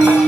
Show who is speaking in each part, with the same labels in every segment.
Speaker 1: Thank you.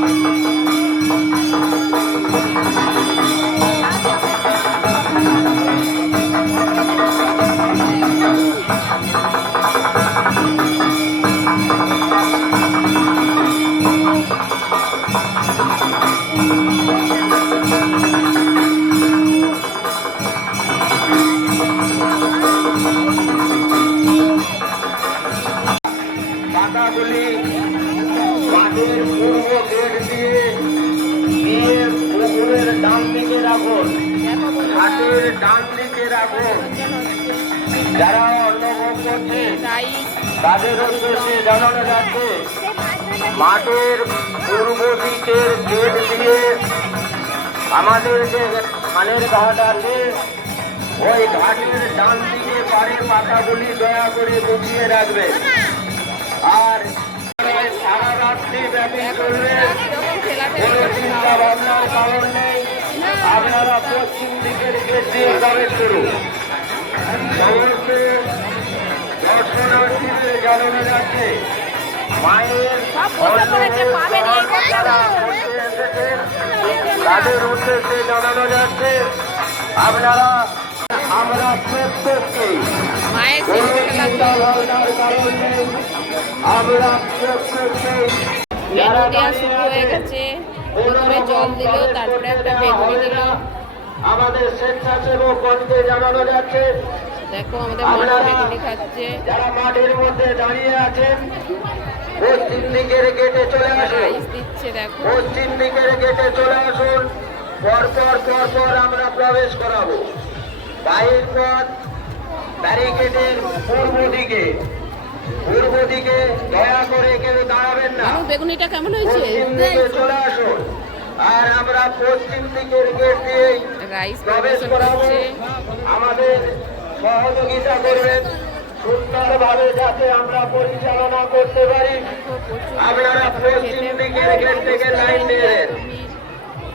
Speaker 1: ডান দিকে রাখুন। ঘাটের ডান দিকে রাখুন। যারা অনুভব করছে, তাদের উদ্দেশ্যে জানানো যাচ্ছে, মাঠের পূর্ব দিকের গেট দিয়ে আমাদের যে খালের ঘাট আছে, ওই ঘাটের ডান দিকে পারে পাতাগুলি দয়া করে গুছিয়ে রাখবেন আর সারা রাত্রি ব্যাপী চলবে। গেট দিয়ে করুন সমস্ত দর্শনার্থীদের জানানো যাচ্ছে মায়ের তাদের উদ্দেশ্যে জানানো যাচ্ছে আপনারা আমরা নেই আমরা প্রত্যেককেই
Speaker 2: মেনু দেওয়া শুরু হয়ে গেছে। জল দিল, তারপরে একটা বেগুনি দিল।
Speaker 1: আমাদের স্বেচ্ছাসেবক গণকে জানানো যাচ্ছে।
Speaker 2: দেখো আমাদের মা বেগুনি খাচ্ছে।
Speaker 1: যারা মাঠের মধ্যে দাঁড়িয়ে আছেন পশ্চিম দিকের গেটে চলে আসুন। পশ্চিম দিকের গেটে চলে আসুন। পর পর পর পর আমরা প্রবেশ করাবো। বাহির পথ ব্যারিকেডের পূর্ব দিকে। পূর্ব দিকে দয়া করে কেউ দাঁড়াবেন না।
Speaker 2: বেগুনিটা কেমন হয়েছে?
Speaker 1: চলে আসুন। আর আমরা পশ্চিম দিকের গেট দিয়েই
Speaker 2: রাইস
Speaker 1: প্রবেশ
Speaker 2: পরিবেশন করছে
Speaker 1: আমাদের সহযোগিতা করবেন। সুন্দরভাবে যাতে আমরা পরিচালনা করতে পারি। আপনারা পশ্চিম দিকের গেট থেকে লাইন নেবেন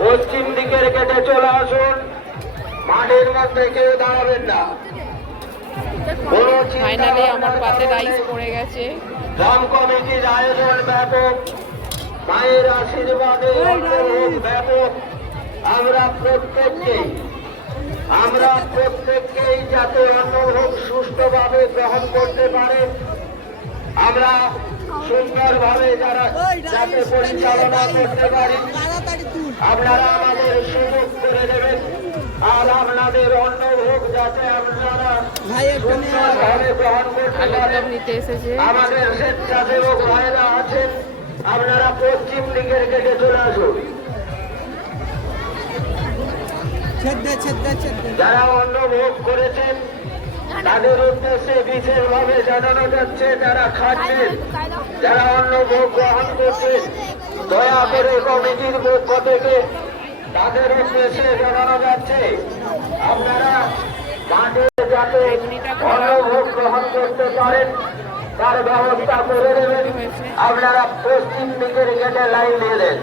Speaker 1: পশ্চিম দিকের গেটে চলে আসুন। মাঠের মধ্যে কেউ দাঁড়াবেন না।
Speaker 2: ফাইনালি আমার পাতে রাইস পড়ে গেছে।
Speaker 1: গ্রাম কমিটির আয়োজন ব্যাপক। মায়ের আশীর্বাদে ব্যাপক। আমরা প্রত্যেককেই আমরা প্রত্যেককেই যাতে অন্নভোগ সুষ্ঠুভাবে গ্রহণ করতে পারে আমরা সুন্দরভাবে যারা যাতে পরিচালনা করতে পারি আপনারা আমাদের সুযোগ করে দেবেন আর আপনাদের অন্নভোগ যাতে আপনারা সুন্দরভাবে গ্রহণ করতে পারেন।
Speaker 2: দম নিতে এসেছে।
Speaker 1: আমাদের স্বেচ্ছাসেবক ভাইরা আছেন আপনারা পশ্চিম দিকের গেটে চলে আসুন। যারা অন্ন ভোগ করেছেন, তাদের উদ্দেশ্যে বিশেষভাবে জানানো যাচ্ছে যারা খাচ্ছেন। যারা অন্ন ভোগ গ্রহণ করছেন, দয়া করে কমিটির পক্ষ থেকে তাদের উদ্দেশ্যে জানানো যাচ্ছে, আপনারা মাঠে যাতে অন্ন ভোগ গ্রহণ করতে পারেন, তার ব্যবস্থা করে দেবেন। আপনারা পশ্চিম দিকের গেটে লাইন দিয়ে দেন।